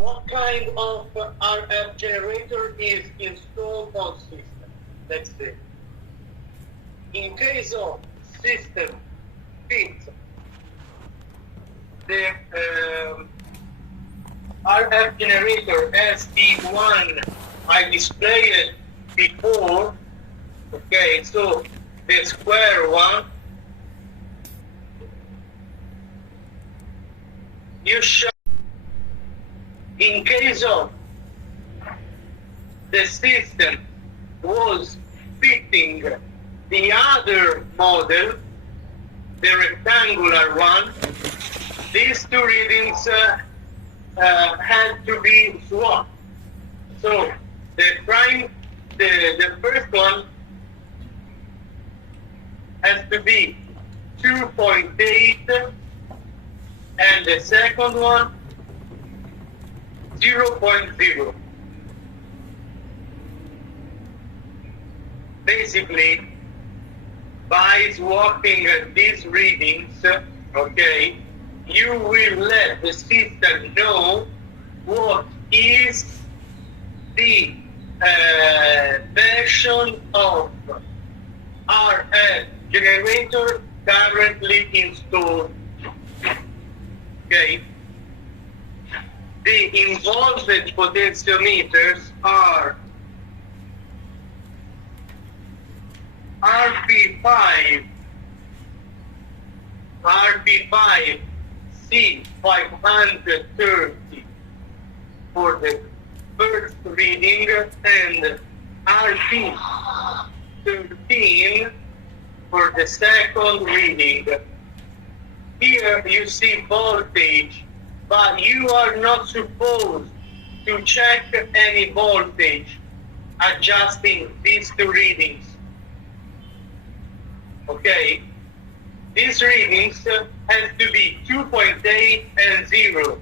What kind of RF generator is installed on system? Let's see. In case of system fits the RF generator as the one I displayed before, okay, so the square one, you show. In case of the system was fitting the other model, the rectangular one, these two readings had to be swapped. So the first one has to be 2.8 and the second one 0.0. Basically, by swapping these readings, okay, you will let the system know what is the version of RF generator currently installed. Okay. The involved potentiometers are RP5 C530 for the first reading and RP13 for the second reading. Here you see voltage, but you are not supposed to check any voltage adjusting these two readings. Okay? These readings have to be 2.8 and 0.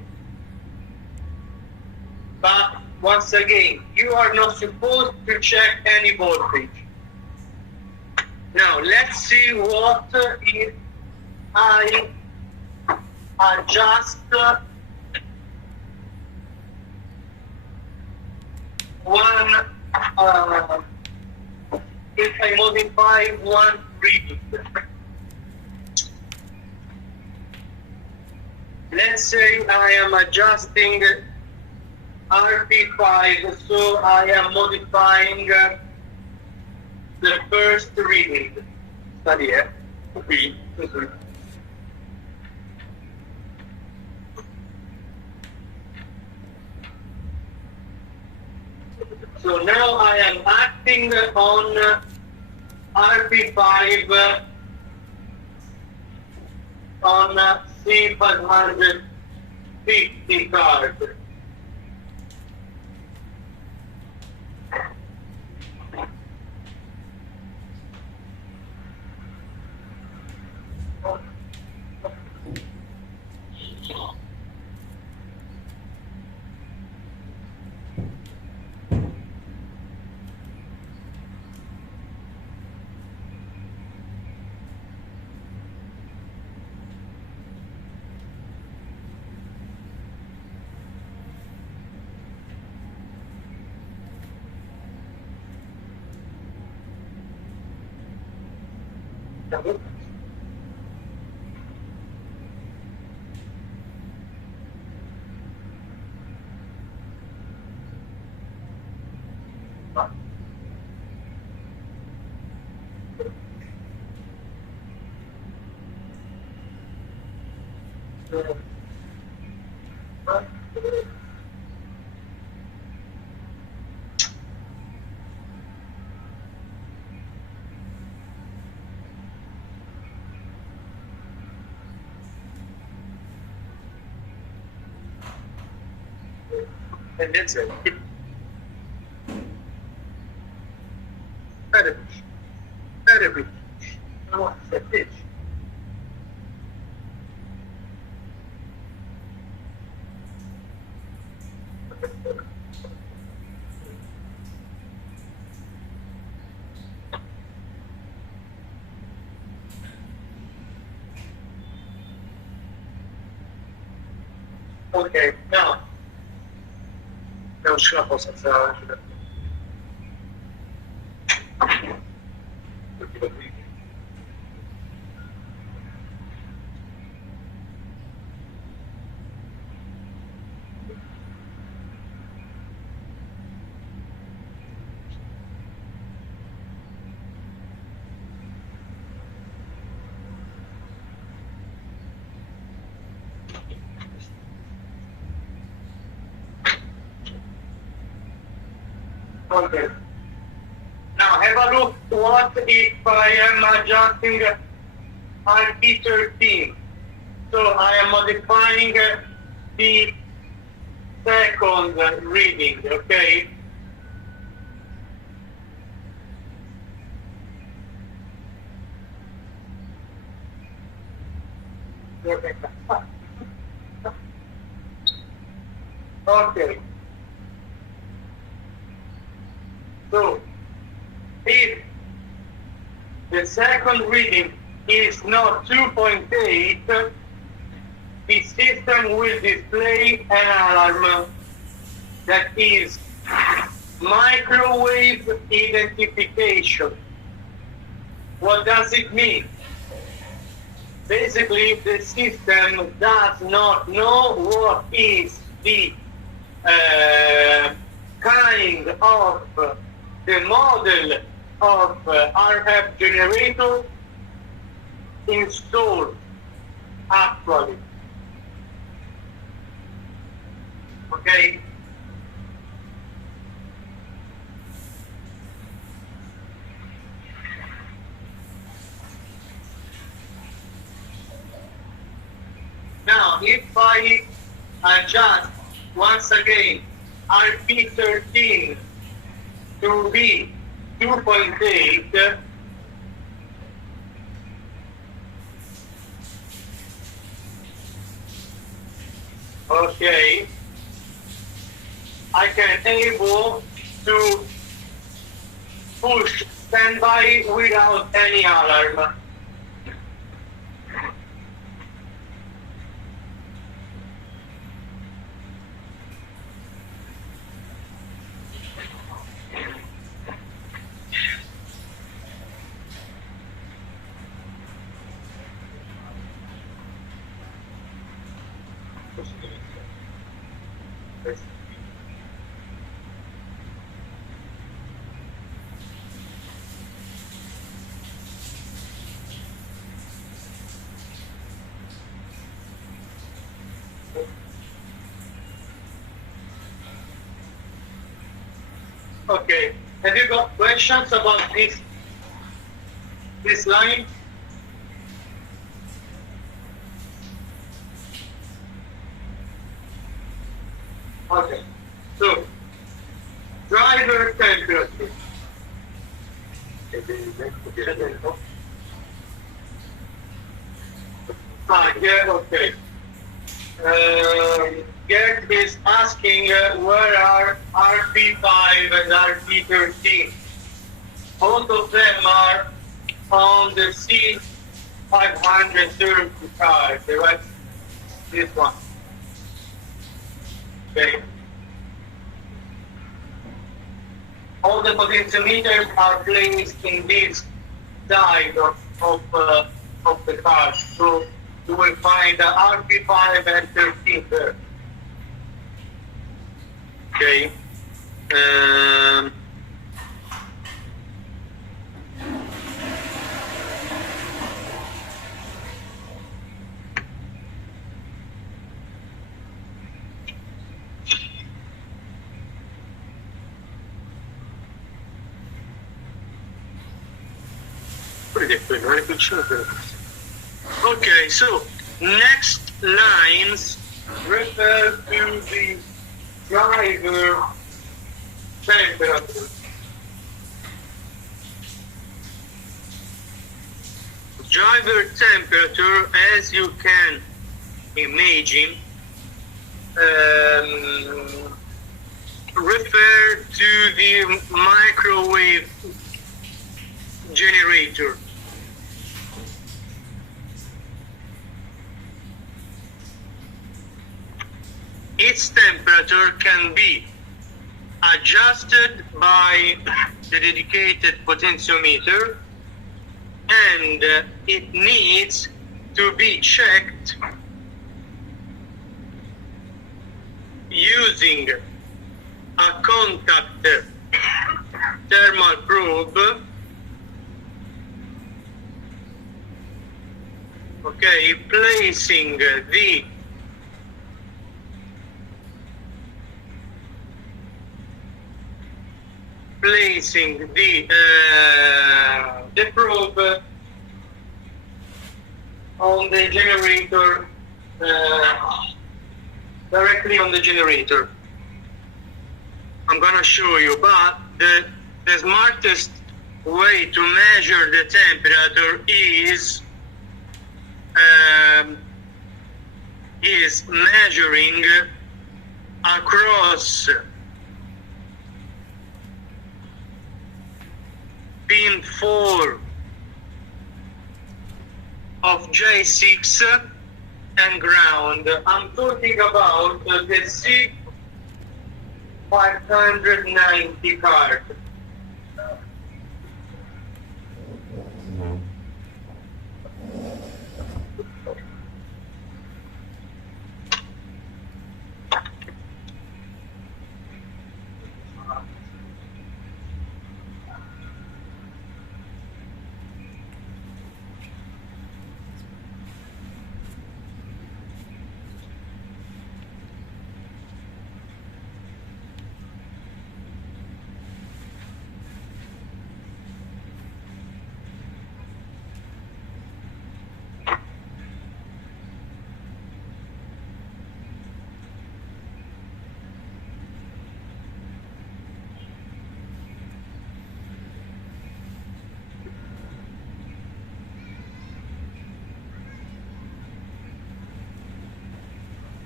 But once again, you are not supposed to check any voltage. Now, let's see what if I adjust one, if I modify one reading. Let's say I am adjusting RP5, so I am modifying the first reading. Study here. So now I am acting on RP5 on C550 card. And that's it. Arabic. No, that's it. Okay, now non ce la può senza... Okay. Now have a look what if I am adjusting RP13. So I am modifying the second reading, okay? Okay. So, if the second reading is not 2.8, the system will display an alarm that is microwave identification. What does it mean? Basically, the system does not know what is the kind of the model of RF generator installed actually. Okay? Now, if I adjust once again RP13 to be 2.8, okay, I can able to push standby without any alarm. Okay, have you got questions about this line? Okay, so driver temperature. Yeah, okay. Gert is asking where are RP5 and RP13. Both of them are on the C535, right? This one. Okay. All the potentiometers are placed in this side of the car. So you will find the RP5 and 13 there. Okay. Okay, so next lines refer to the driver temperature. Driver temperature, as you can imagine, refer to the microwave generator. Its temperature can be adjusted by the dedicated potentiometer, and it needs to be checked using a contact thermal probe, okay, placing the probe on the generator, directly on the generator. I'm gonna show you, but the smartest way to measure the temperature is measuring across pin 4 of J6 and ground. I'm talking about the C590 card.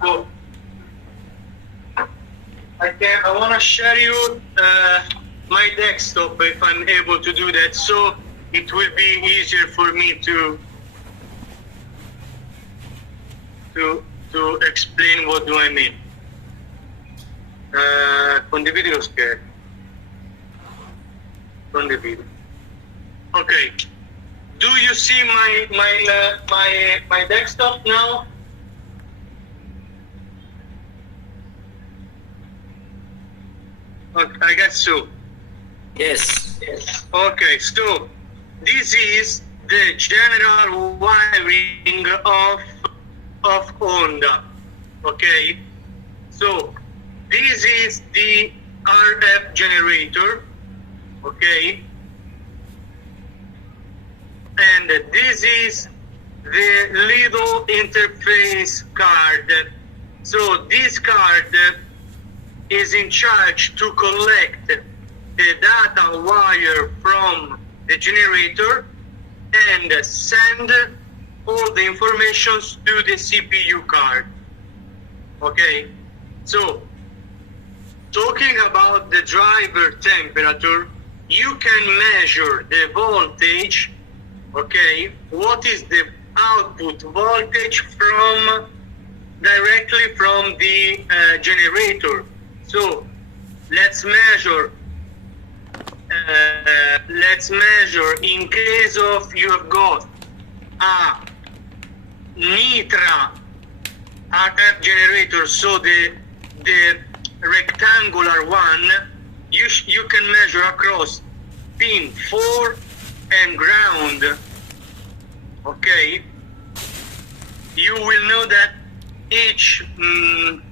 So I want to share you my desktop if I'm able to do that, so it will be easier for me to explain what do I mean. Condividi lo schermo. Condividi. Okay. Do you see my desktop now? Okay, I guess so. Yes. Okay, so this is the general wiring of ONDA. Okay, so this is the RF generator. Okay, and this is the little interface card. So this card is in charge to collect the data wire from the generator and send all the information to the CPU card. Okay, so talking about the driver temperature, you can measure the voltage. Okay, what is the output voltage from directly from the generator? So let's measure in case of you have got a Nitra RF generator, so the rectangular one, you can measure across pin 4 and ground. Okay, you will know that each 10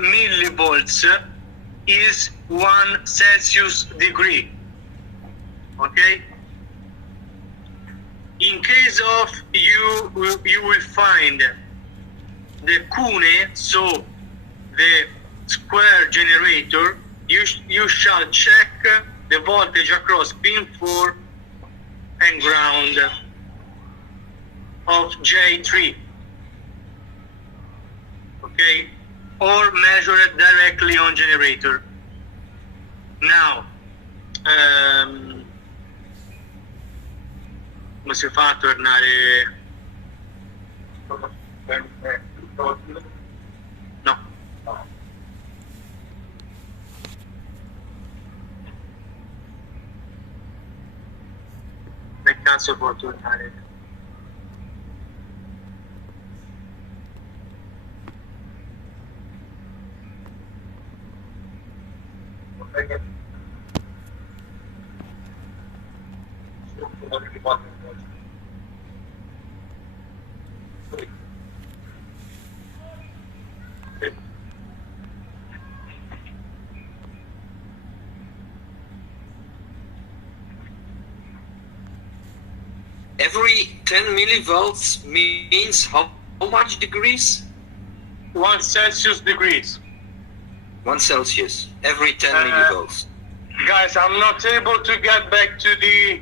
millivolts is 1 Celsius degree. Okay, in case of you will find the Cune, so the square generator, you shall check the voltage across pin 4 and ground of J3. Okay, or measure it directly on generator. Now, come si fa a tornare? No. Grazie por tu área. Every 10 millivolts means how much degrees? 1 Celsius degrees. 1 Celsius. Every 10 Uh, millivolts. Guys, I'm not able to get back to the...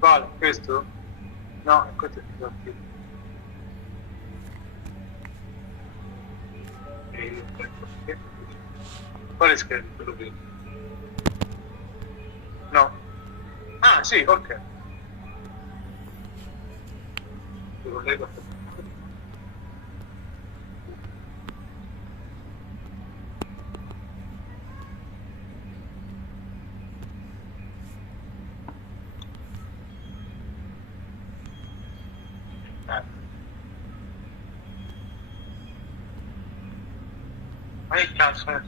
Vale, questo? No, questo è qui. Quale schermo? Quello qui. No. Ah, sì, ok. Ma che cazzo è?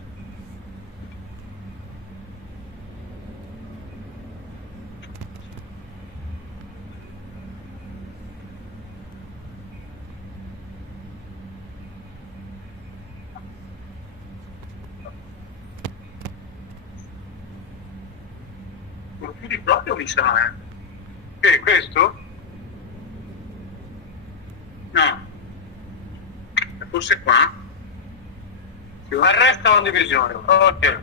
Quindi proprio mi sa, Che, questo? No. Forse qua? Arresta la divisione. Ok.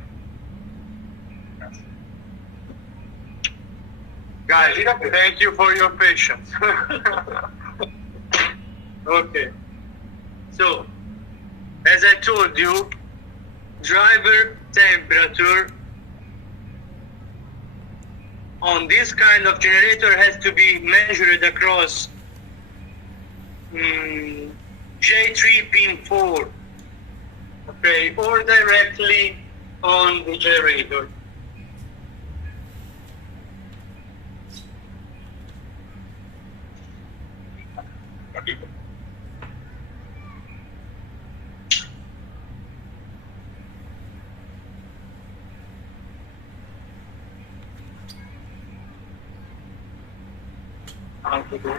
Guys, thank you for your patience. Okay. So, as I told you, driver temperature on this kind of generator has to be measured across J3 pin 4, okay, or directly on the generator. Anche tu.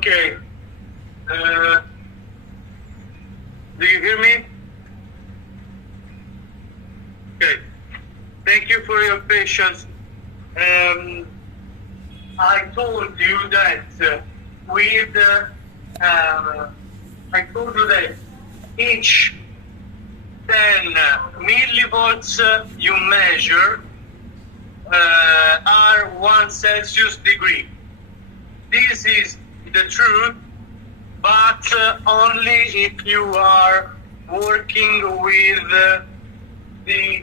Okay. Do you hear me? Okay. Thank you for your patience. I told you that each 10 millivolts you measure are 1 Celsius degree. This is the truth, but only if you are working with the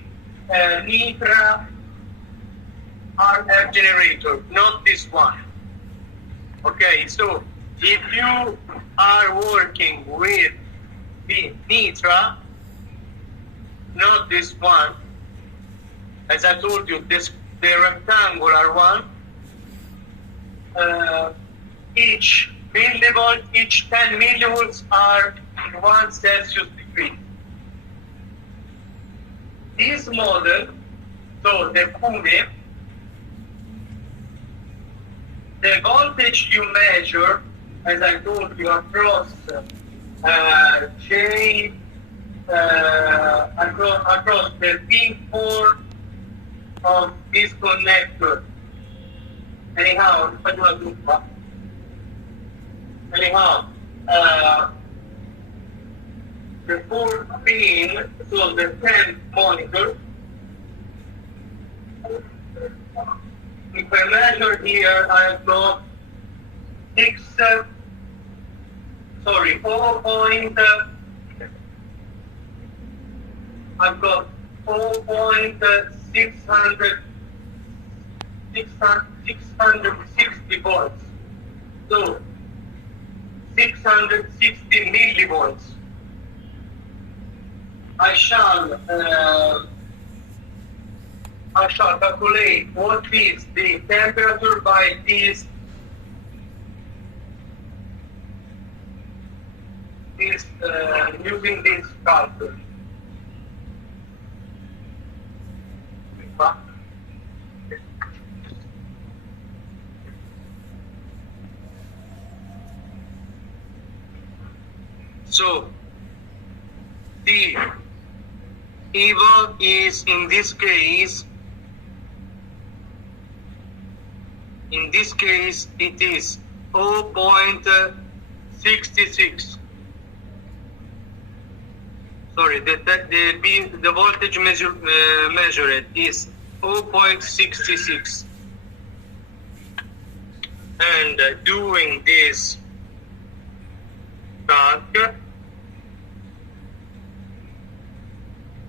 DEKA RF generator, not this one. Okay, so if you are working with the Nitra, not this one, as I told you, the rectangular one, each 10 millivolts are 1 Celsius degree. This model, so the Kune, the voltage you measure, as I told you, across across the P4 of this connector. Anyhow, the 4 pin, so the 10 monitor. If I measure here, I've got 660 volts. So 660 millivolts. I shall calculate what is the temperature by this using this calculator. So the EVA is in this case it is 0.66. Sorry, the voltage measured is 0.66, and doing this calc,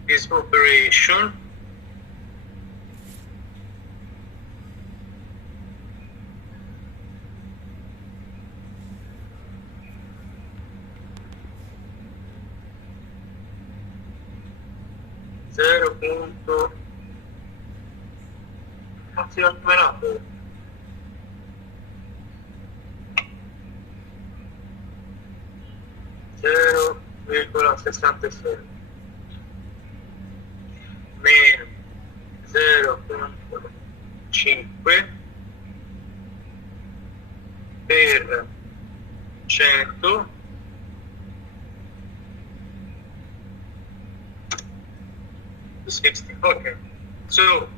this operation, zero virgola 66 meno 0.5 per 100 60. Okay, so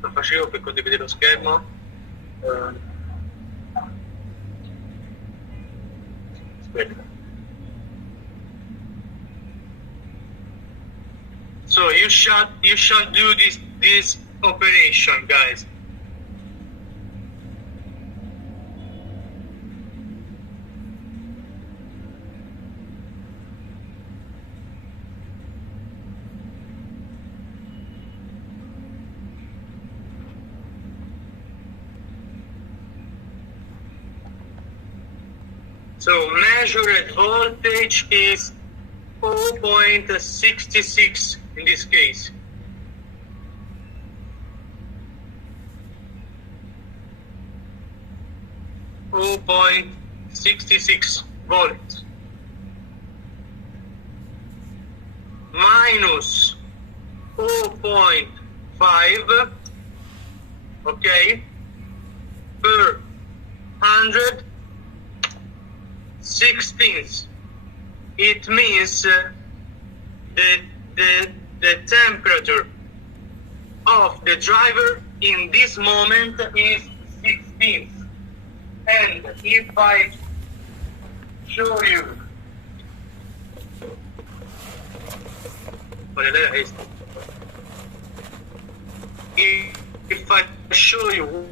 lo facevo per condividere lo schermo. So you shall do this operation, guys. So measured voltage is 0.66 in this case. .66 volts minus 0.5, okay, per 100 16ths. It means the temperature of the driver in this moment is 16. And if I show you, if I show you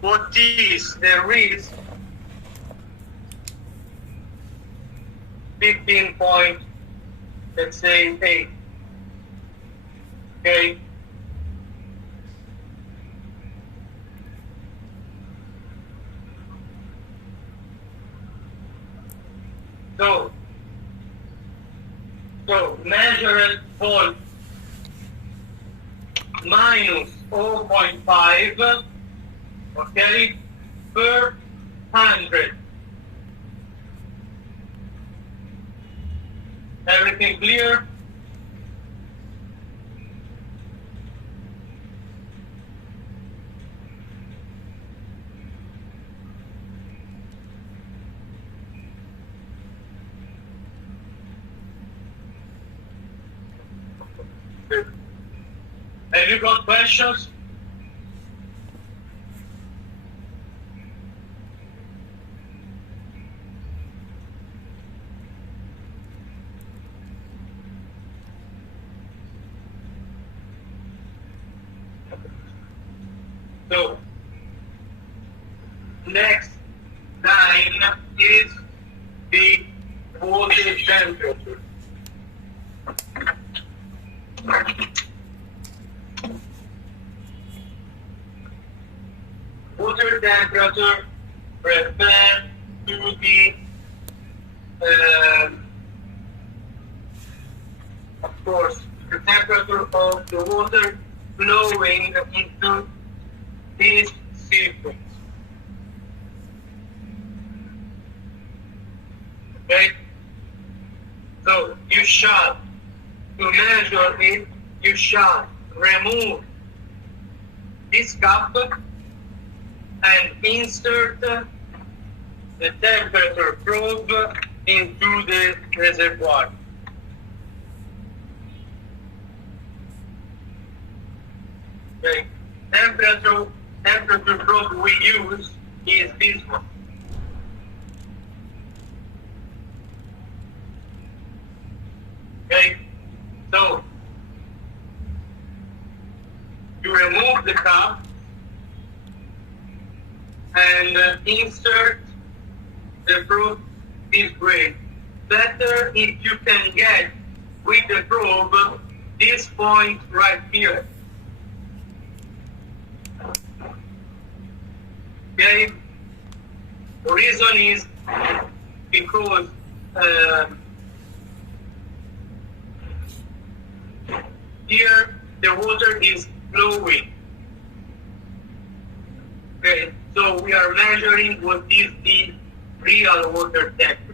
what is the risk, 15 point, let's say 8. Okay. So measured volt minus 0.5, okay, per 100. Everything clear? Have you got questions? So, next line is the water temperature. Water temperature refers to the, of course, the temperature of the water flowing into this sequence. Okay? So you shall, to measure it, you shall remove this cup and insert the temperature probe into the reservoir. Okay. Temperature probe we use is this one. Okay, so you remove the cup and insert the probe this way. Better if you can get with the probe this point right here. Okay, the reason is because here the water is flowing. Okay, so we are measuring what is the real water temperature.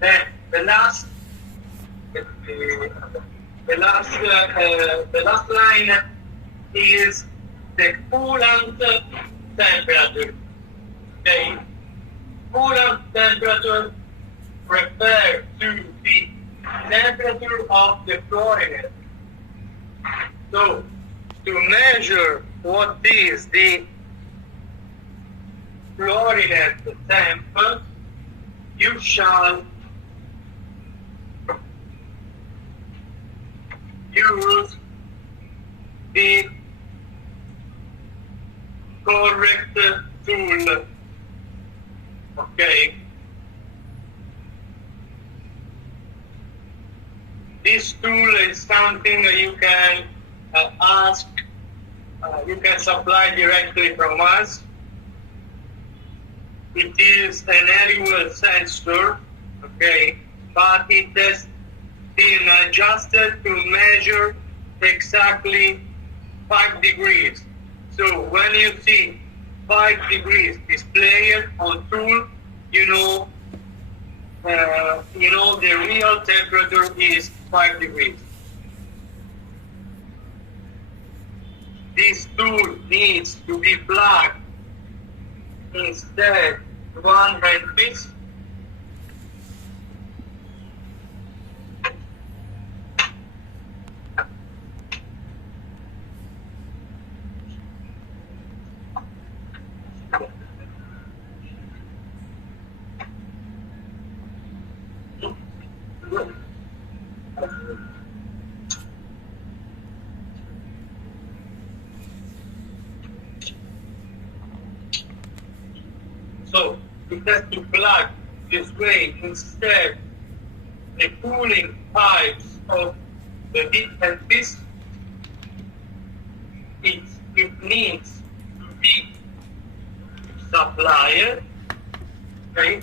Then the last line is the coolant temperature. Okay, coolant temperature refers to the temperature of the fluorinator. So to measure what is the fluorinator temp, you shall use the correct tool. Okay. This tool is something you can ask, you can supply directly from us. It is an annual sensor, okay, but it has been adjusted to measure exactly 5 degrees. So when you see 5 degrees display on tool, you know the real temperature is 5 degrees. This tool needs to be plugged instead one handpiece. So it has to plug this way instead the cooling pipes of the heat handpiece. It needs to be supplied, okay?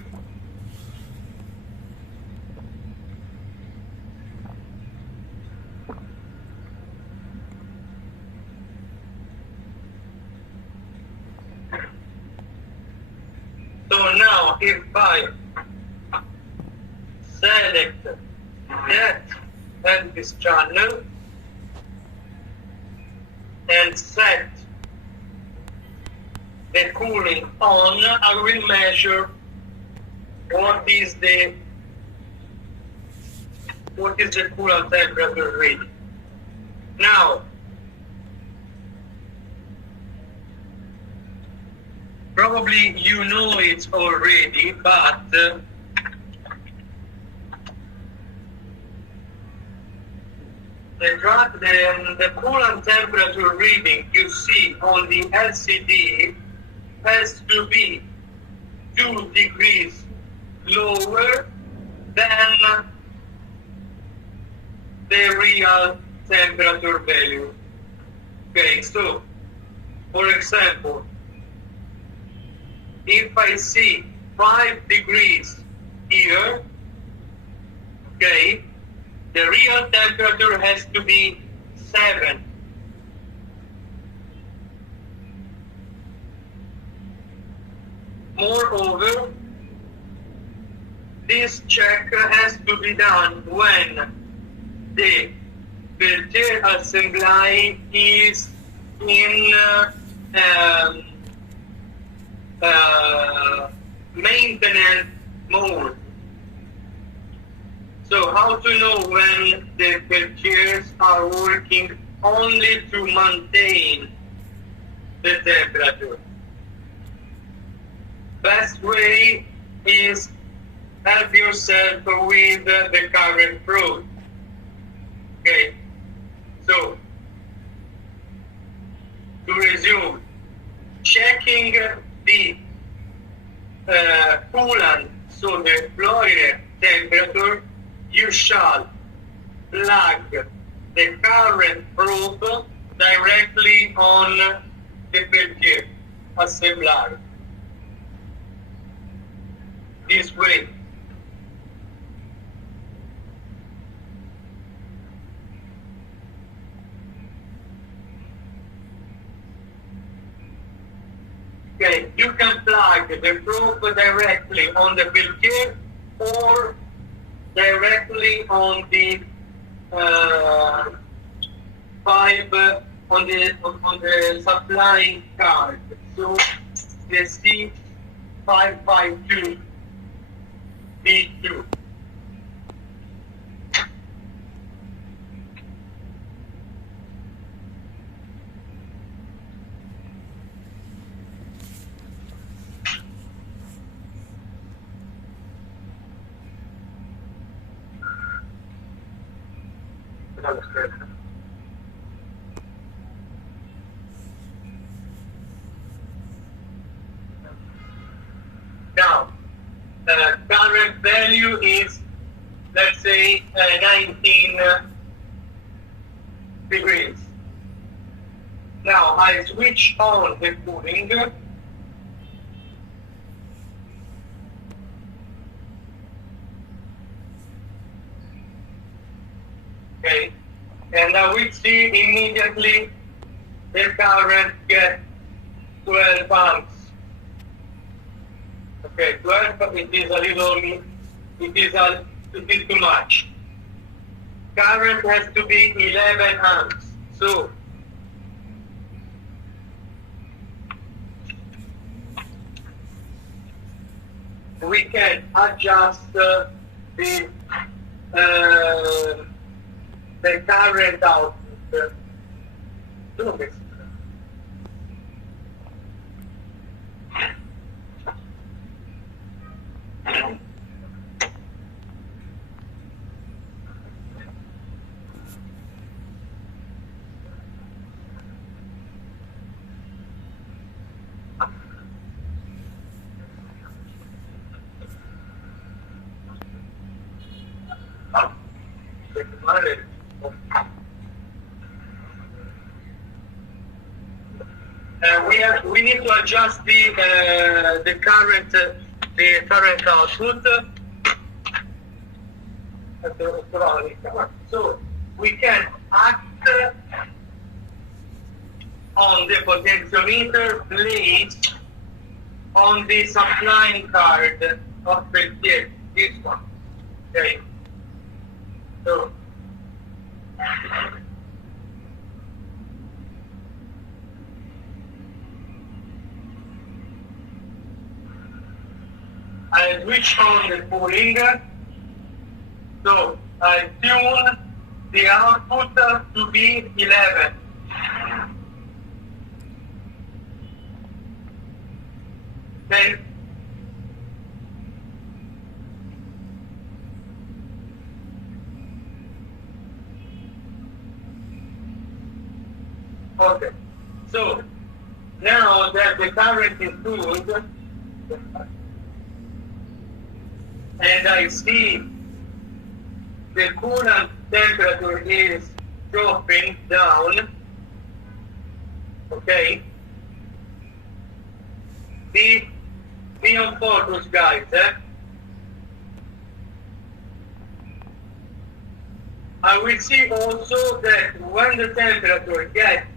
So now if I select that and this channel and set the cooling on, I will measure what is the coolant temperature reading. Now, probably you know it already, but the coolant temperature reading you see on the LCD has to be 2 degrees lower than the real temperature value. Okay, so for example, if I see 5 degrees here, okay, the real temperature has to be 7. Moreover, this check has to be done when the Peltier assembly is in maintenance mode. So how to know when the Peltiers are working only to maintain the temperature? Best way is help yourself with the current probe. Okay, so to resume, checking the coolant, so the fluid temperature, you shall plug the current probe directly on the Peltier assembly. This way. Okay, you can plug the probe directly on the Peltier or directly on the pipe on the supplying card. So the C552 B2. Now, the current value is, let's say, 19 degrees. Now, I switch on the cooling. Okay, and we see immediately the current gets 12 amps. Okay, 12 it is a little, it is too much. Current has to be 11 amps. So we can adjust the current output. Do this. We need to adjust the current output. So we can act on the potentiometer placed on the supplying card of the this one. Okay. So I switch on the cooling. So I tune the output to be 11. Then okay. So now that the current is tuned, and I see the coolant temperature is dropping down, okay? Be on focus, guys. I will see also that when the temperature gets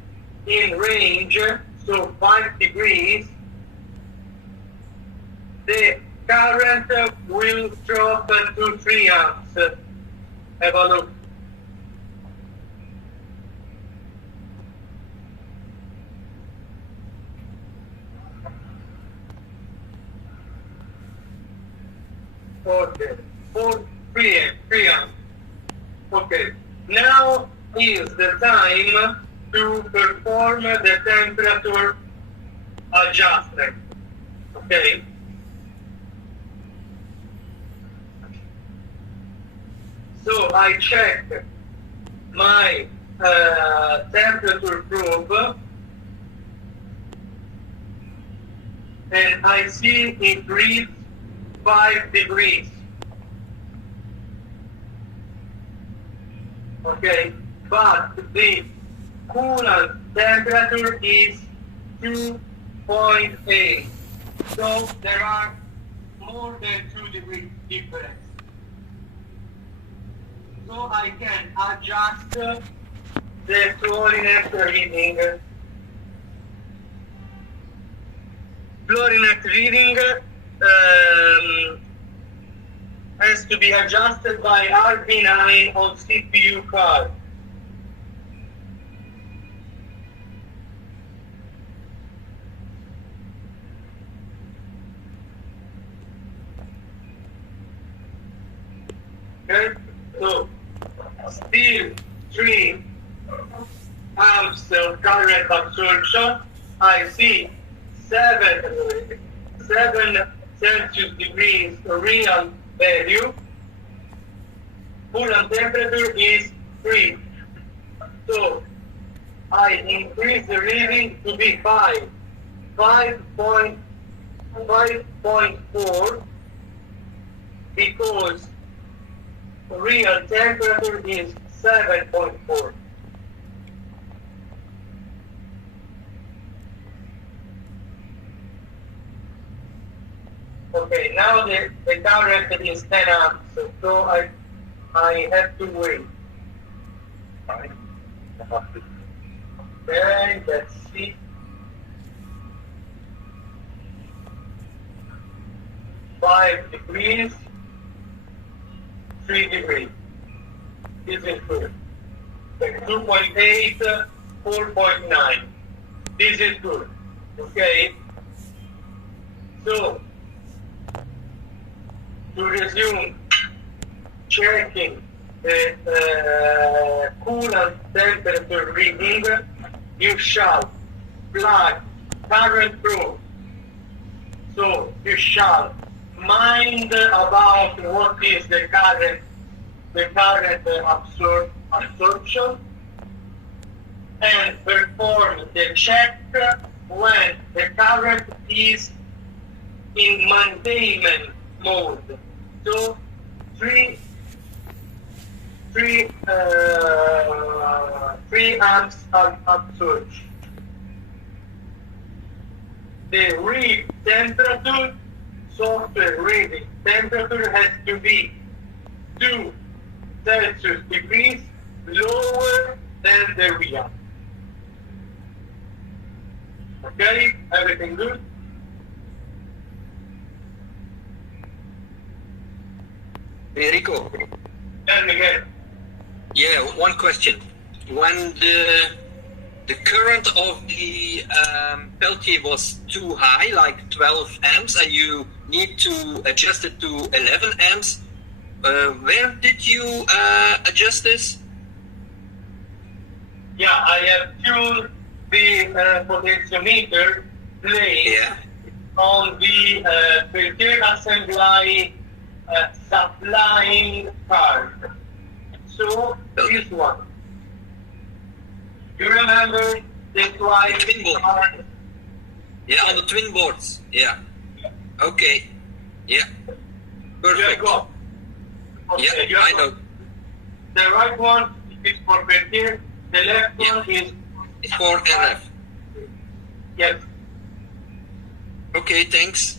in range, so 5 degrees, the current will drop to 3 amps. Have a look. Okay, 3 amps. Okay, now is the time to perform the temperature adjustment. Okay. So I check my temperature probe and I see it reads 5 degrees. Okay, but the coolant temperature is 2.8. So there are more than 2 degrees difference. So I can adjust the fluorinet reading. Fluorinet reading has to be adjusted by RB9 on CPU card. Okay, so still 3 amps of current absorption. I see 7 Celsius degrees real value. Coolant temperature is 3. So I increase the reading to be 5.4 because real temperature is 7.4. Okay, now the current is 10 amps, so I have to wait. Okay, let's see. 5 degrees, 3 degrees. This is good. 2.8, 4.9. This is good. Okay? So, to resume checking the coolant temperature reading, you shall plug current probe. So you shall mind about what is the current absorption and perform the check when the current is in maintenance mode. So 3 amps absorption. The read temperature, software reading temperature has to be 2 Celsius degrees lower than the real. Okay, everything good? Enrico. Tell me again. Yeah, one question. When the current of the Peltier was too high, like 12 amps, and you need to adjust it to 11 amps, where did you adjust this? Yeah, I have tuned the potentiometer plate on the Peltier assembly supplying card. So this one. You remember the twice twin board? Yeah, on the twin boards. Yeah. Okay. Yeah. Perfect. Okay, yeah, I know. The right one is for Peltier. The left one is for RF. Yes. Okay, thanks.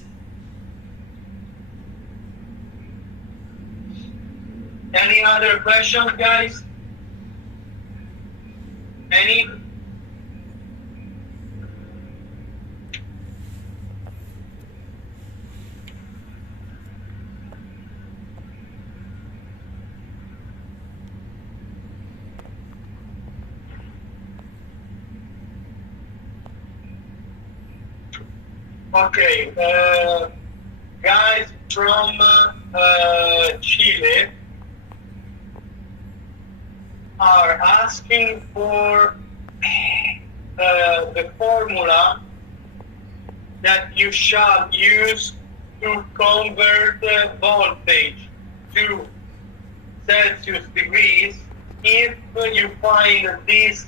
Any other questions, guys? Any? Okay, guys from Chile are asking for the formula that you shall use to convert voltage to Celsius degrees if you find this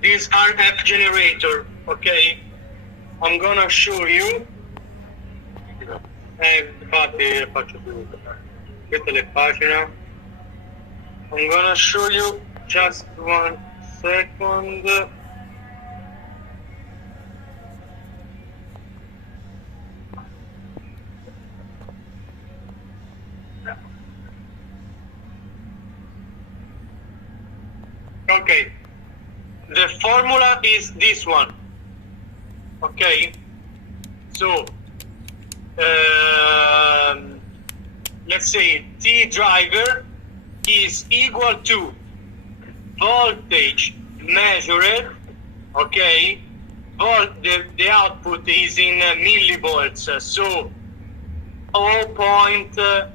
this RF generator. Okay, I'm gonna show you. Infatti faccio tutto. Questa è la pagina. I'm gonna show you just 1 second. Okay, the formula is this one. Okay, so let's say T driver is equal to voltage measured, okay, the output is in millivolts, so 0.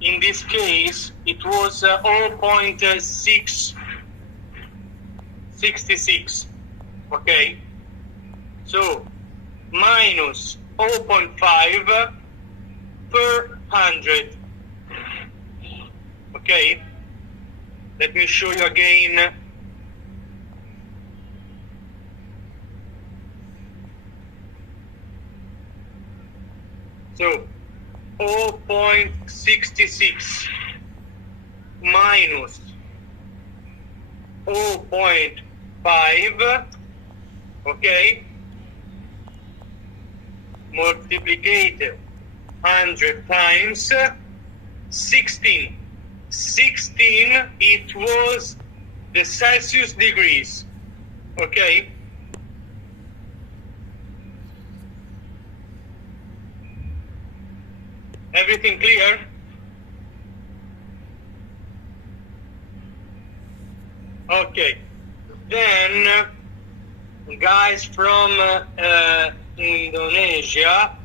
In this case it was 0.666, okay, so minus 0.5 per 100. Okay, let me show you again. So 0.66 minus 0.5, okay, multiplied 100 times 16. 16, it was the Celsius degrees. Okay? Everything clear? Okay. Then, guys from Indonesia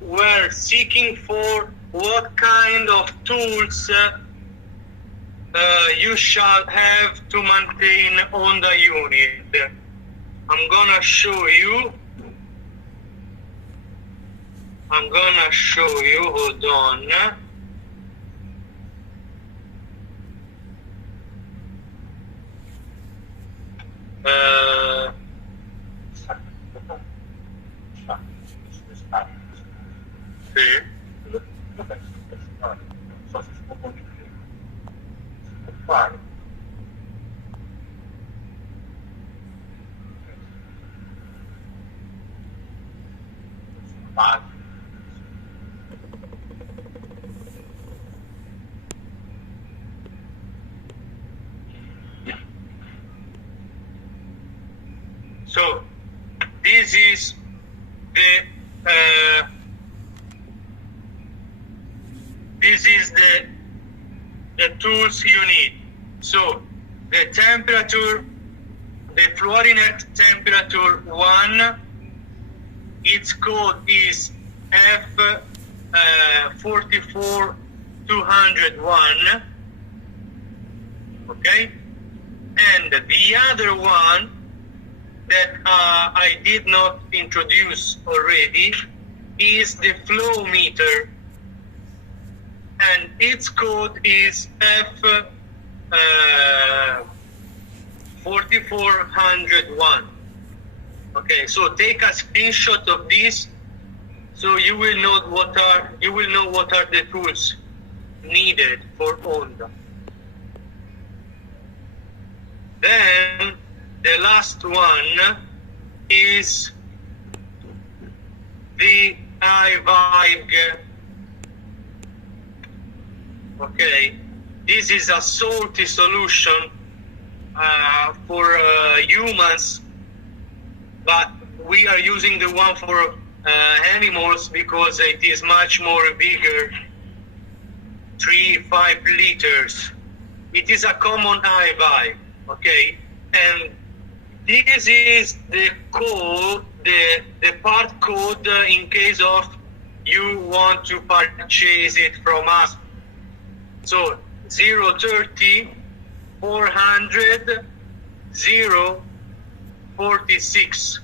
were seeking for what kind of tools you shall have to maintain ONDA unit. I'm gonna show you. Hold on. So this is the tools you need. So the temperature, the fluorinated temperature 1, its code is F44201. Okay, and the other one that I did not introduce already is the flow meter, and its code is F4401. Okay, so take a screenshot of this, so you will know what are the tools needed for ONDA. Then the last one is the iVig. Okay, this is a salty solution for humans, but we are using the one for animals because it is much more bigger, 3-5 liters. It is a common iVig. Okay, and this is the code, the part code in case of you want to purchase it from us. So 030 400 046.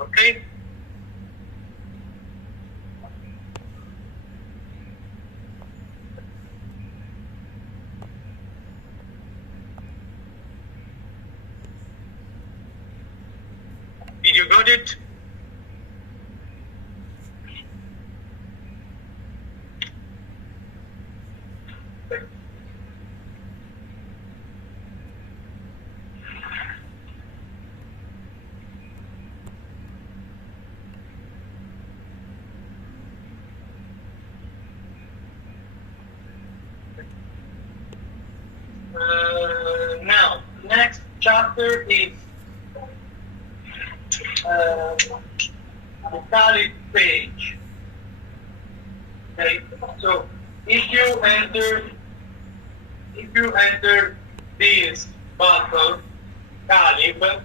Okay. Did you got it? Now, next chapter is the valid page. Okay, so if you enter this button, Calib,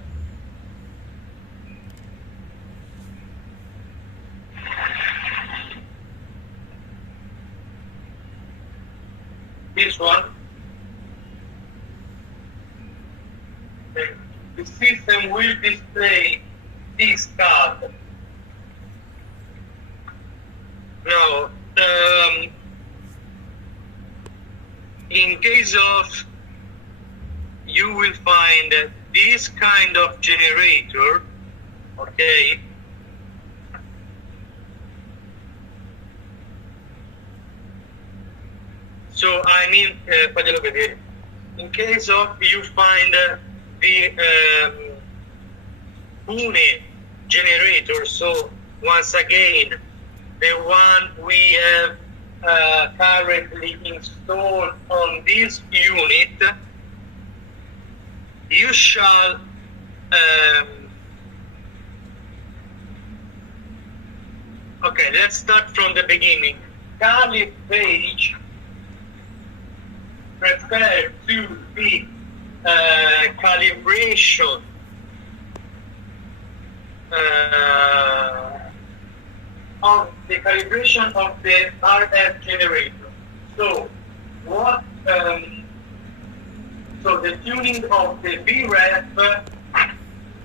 this one, the system will display this card. Now, in case of you will find this kind of generator, okay, so I mean, in case of you find Pune generator. So once again, the one we have currently installed on this unit, you shall okay, let's start from the beginning. Carly page refer to the calibration of the calibration of the RF generator. So what? So the tuning of the VREF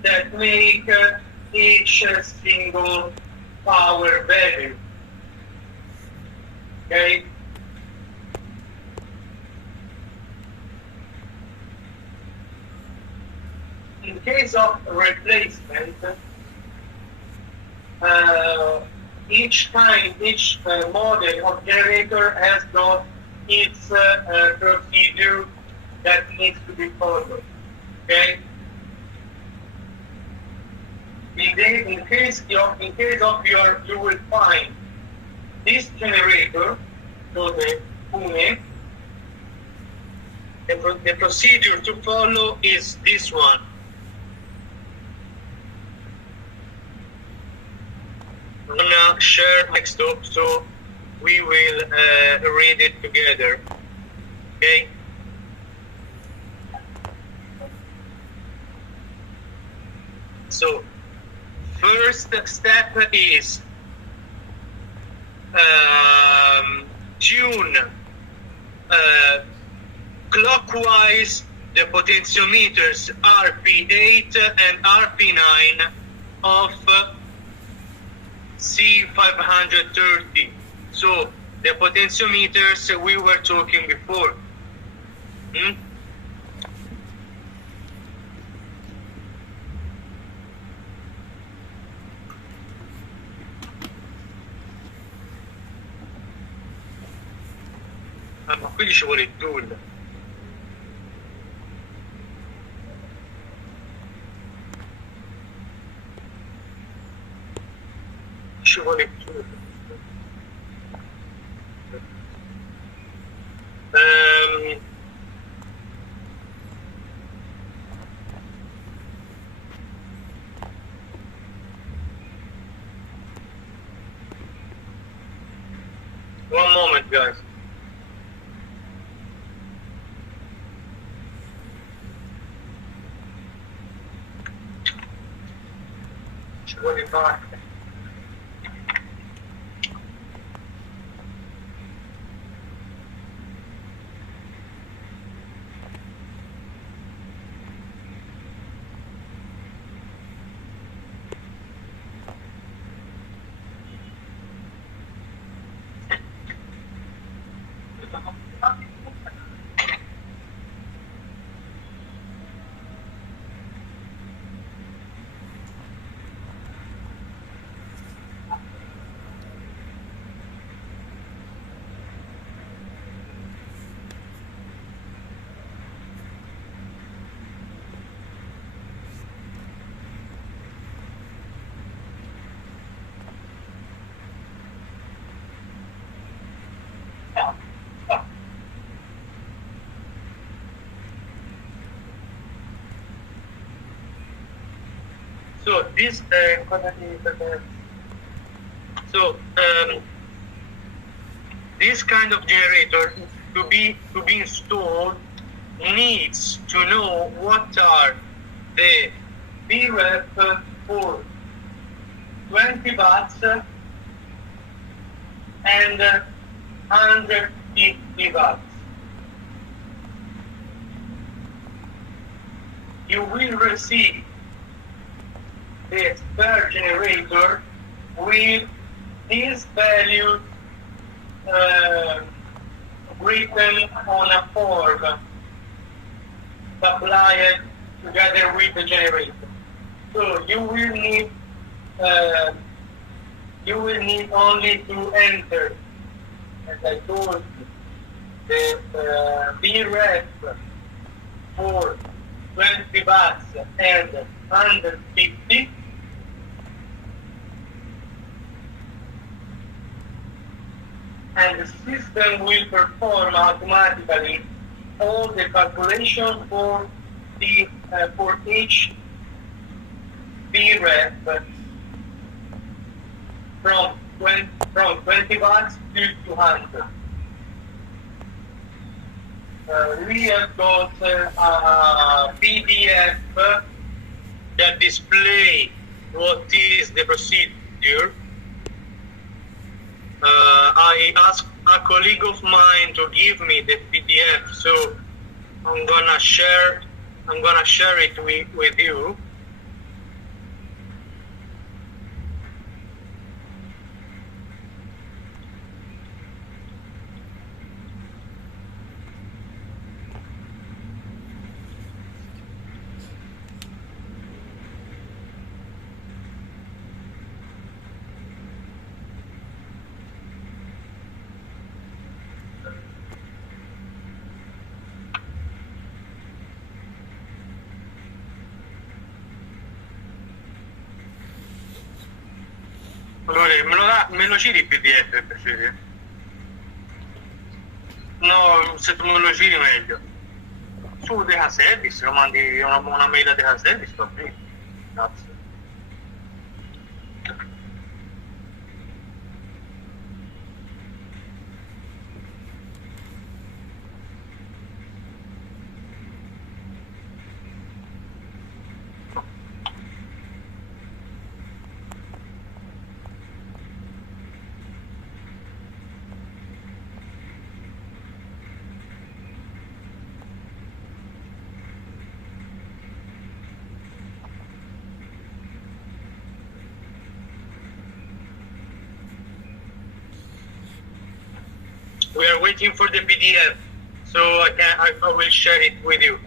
that make each single power value. Okay. In case of replacement, each model of generator has got its procedure that needs to be followed. Okay. In case of you will find this generator, so the Pune, the procedure to follow is this one. I'm gonna share my desktop so we will read it together. Okay. So first step is tune clockwise the potentiometers RP8 and RP9 of C530. So the potentiometers we were talking before. Ma qui ci vuole il tool. Ci vuole il tool. One moment, guys. Ci vuole fare. So this this kind of generator to be installed needs to know what are the VREF for 20 watts and 150 watts. You will receive the spare generator with these values written on a form supplied together with the generator. So you will need only to enter, as I told you, the VREF for 20 watts and 150. And the system will perform automatically all the calculation for the for each VREF from 20 watts to 200. We have got a PDF that display what is the procedure. I asked a colleague of mine to give me the PDF, so I'm gonna share it with you. Allora, me lo giri il PDF per piacere? No, se tu me lo giri meglio. Su DEKA Service, lo mandi una mail a DEKA Service, va bene. Grazie. We are waiting for the PDF, so I will share it with you.